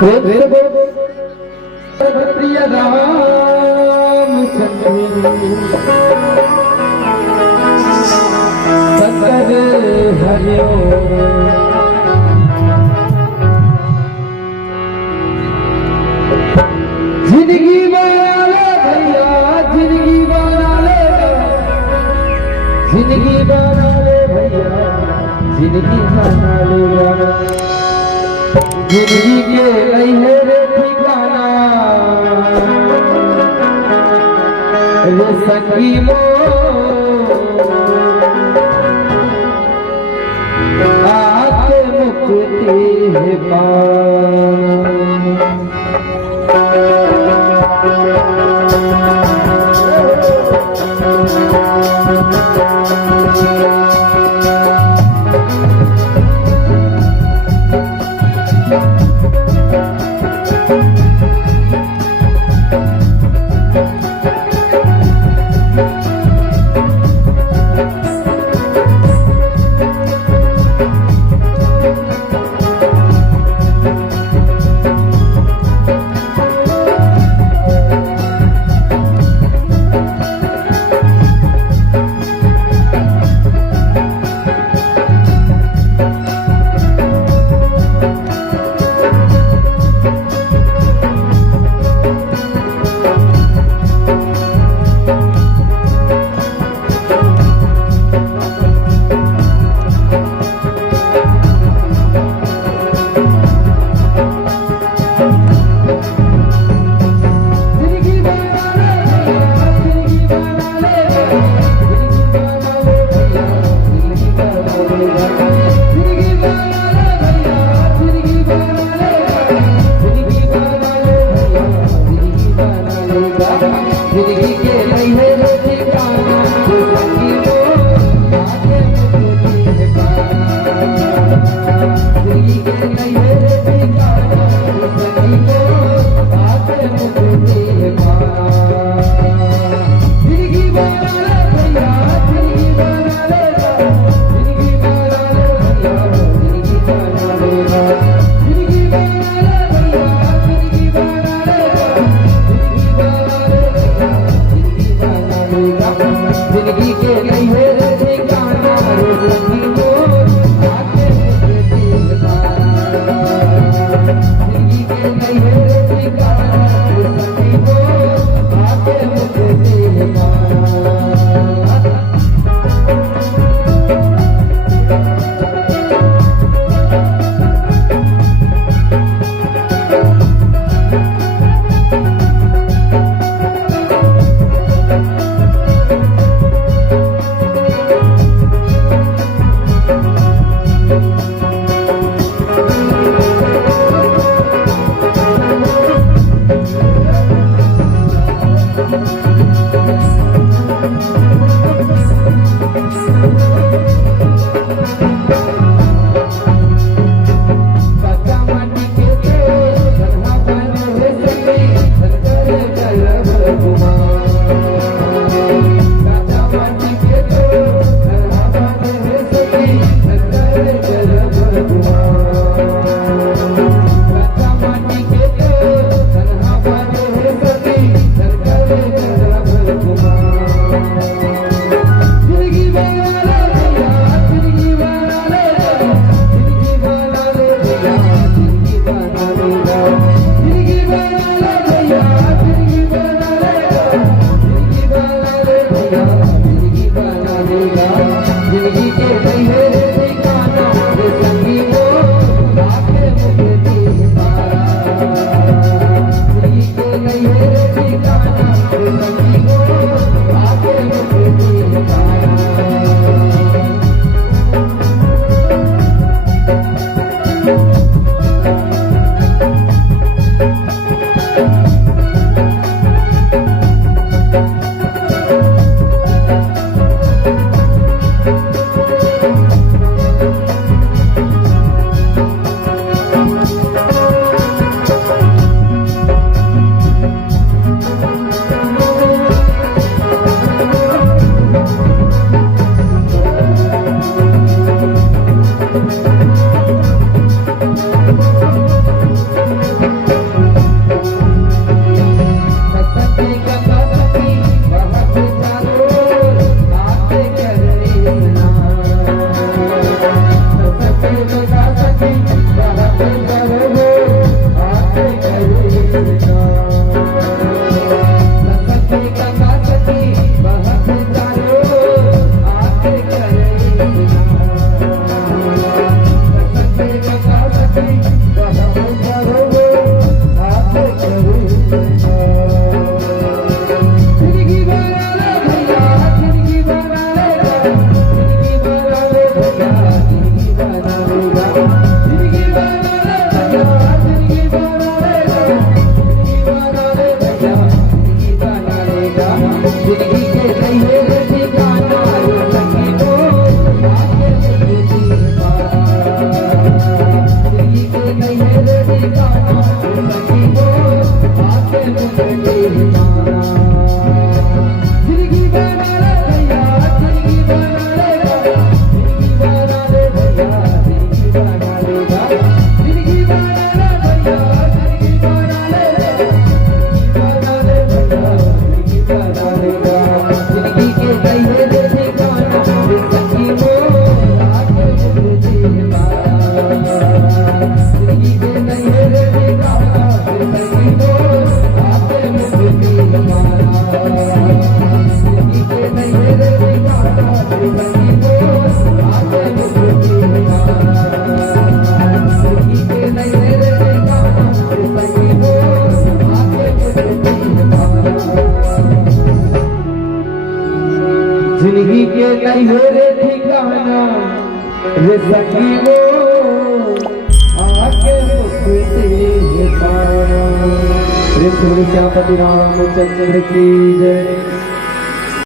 प्रिय राम शंकर हरिओ जिंदगी बना ले भैया, जिंदगी बना ले, जिंदगी बना ले भैया, जिंदगी बना लेगा। जिंदगी के नहीं रे ठिकाना रे सखी मो आके मुक्ति है जिंदगी के नहीं है ठिकाना सखी वो आके मुझे पाना जिंदगी के नहीं है ठिकाना सखी वो आके मुझे पाना जिंदगी बना ले भैया जिंदगी बना ले जिंदगी बना ले भैया जिंदगी बना ले जिंदगी बना ले भैया जिंदगी बना ले जिंदगी बना ले जिंदगी के नहीं है ठिकाना सखी वो आके मुझे पाना जिंदगी के नहीं है ठिकाना सखी वो आके मुझे पाना जिंदगी के नहीं है ठिकाना सखी वो आके मुझे पाना जिंदगी के नहीं है ठिकाना सखी वो आके मुझे पाना जिंदगी के नहीं है ठिकाना रे सखी वो आके मुझे पाना। श्री श्यामपति रामचंद्र की जय।